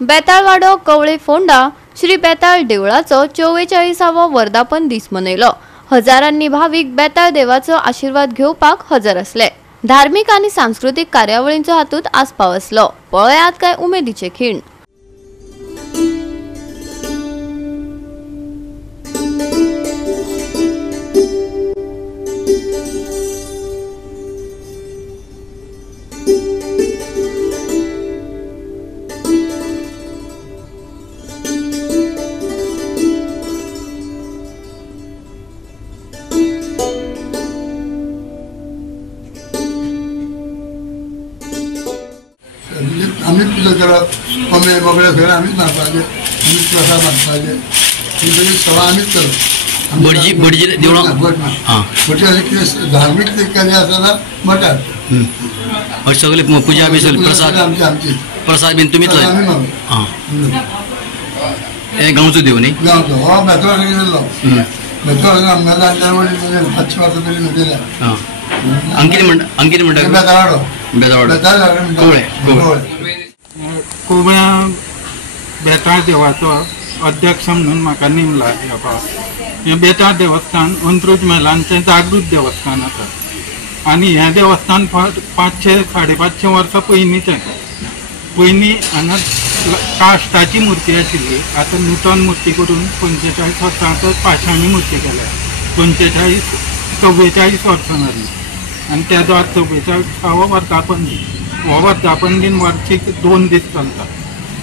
बेताळवाडो कवळे फोंडा श्री बेताळ देवळाचो 44वा वर्धापन दीस मनयलो। हजारांनी भाविक बेताळ देवाचो आशीर्वाद घेवपाक हजर असले। धार्मिक आणि सांस्कृतिक कार्यावळींचो हातूंत आस्पाव असलो। पळयात काय उमेदीचे खीण। आम्ही पूजा करप मम्मी बगड्या सगळें आमीच मारपाचे, आमीच प्रसाद मारपाचे, ही सगळी सभा आमीच करप। भटजी देवळां भटजी अशें कितें धार्मीक कार्य आसा जाल्यार मठार सगळे पुजा बी सगळे प्रसाद आमची प्रसाद बीन तुमीच आमी हे गांवचो देव न्ही? गांवचो हो बेतवाड गेल्लो बेतवाड आमच्या 5 वर्सां पयलीं मेळिल्लो। अंकित म्हणटा कोवळ्या बेताळ देवाचो अध्यक्ष म्हणून म्हाका नेमला हे बेताळ देवस्थान अंत्रुज मेलांचें जागृत देवस्थान आसा आनी हें देवस्थान 500-550 वर्सां पयलींचें। पयलीं हांगा काश्टाची मुर्ती आशिल्ली, आतां नूतन मुर्ती करून 45 वर्सांचो पाशाणी मुर्ती केल्या। 44 वर्सां जालीं आनी तेजो आज 44वा वर्धापन दीस। हो वर्धापन दिन वर्षीक 2 दीस चलता।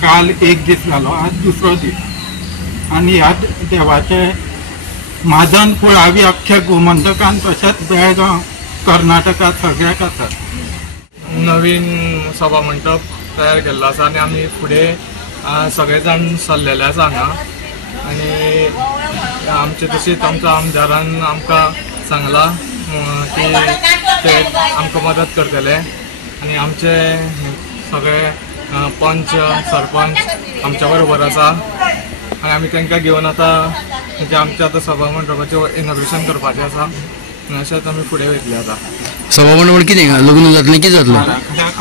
काल 1 दीस जालो, आज दुसरो दीस। आनी ह्या देवाचे म्हाजन कुळावी अख्ख्या गोमंतकांत तशेंच बेळगांव कर्नाटकांत सगळ्याक आसा। नवीन सभा मंडप तयार केल्लो आसा आनी आमी फुडें सगळे जाण सरलेले आसा हांगा। आनी आमचे तशेंच आमच्या आमदारान आमकां सांगला की ते आमकां मदत करतले आनी आमचे सगळे पंच सरपंच आमच्या बरोबर आसा आनी आमी तांकां घेवन आतां म्हणजे आमच्या आतां सभा मंडपाचें इनॉग्रेशन करपाचें आसा। अशेंच आमी फुडें वयतले आतां। सभा मंडप कितें लग्न जातलें कितें जातलें?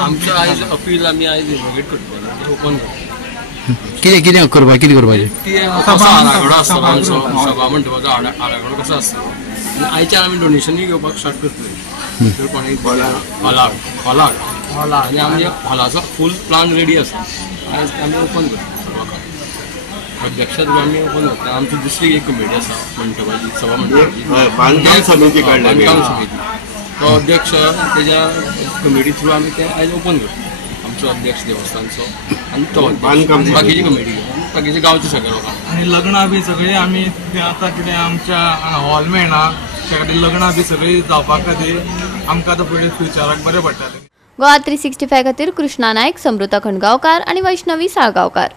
आमचें आयज अपील आमी आयज इनॉग्रेट करतले, ओपन करतले। कितें करपाचें? कसो आराखडो आसतलो आमचो सभा मंडपाचो आराखडो कसो आसतलो आनी आयच्यान आमी डोनेशनूय घेवपाक स्टार्ट करतले। जर कोणी हॉलाक आनी आमी हॉलाचो फूल प्लान रेडी आसा। आयज आमी ओपन करता अध्यक्ष आमी ओपन करता। आमची दुसरी एक कमिटी आसा मंडपाची, सभा मंडपाची बांधकाम समिती तो अध्यक्ष तेज्या कमिटी थ्रू आमी ते आयज ओपन करता। आमचो अध्यक्ष देवस्थानचो आनी तो बांधकाम बाकीची कमिटी बाकीचे गांवचे सगळे लोकांक आनी लग्नां बी सगळीं आमी आतां कितें आमच्या हॉल मेळना त्या खातीर लग्नां बी सगळीं जावपा खातीर आमकां आतां फुडें फ्युचराक बरें पडटलें। गोवा 365 खातीर कृष्णा नायक, समृता खंडगांवकार आणि वैष्णवी साळगांवकार।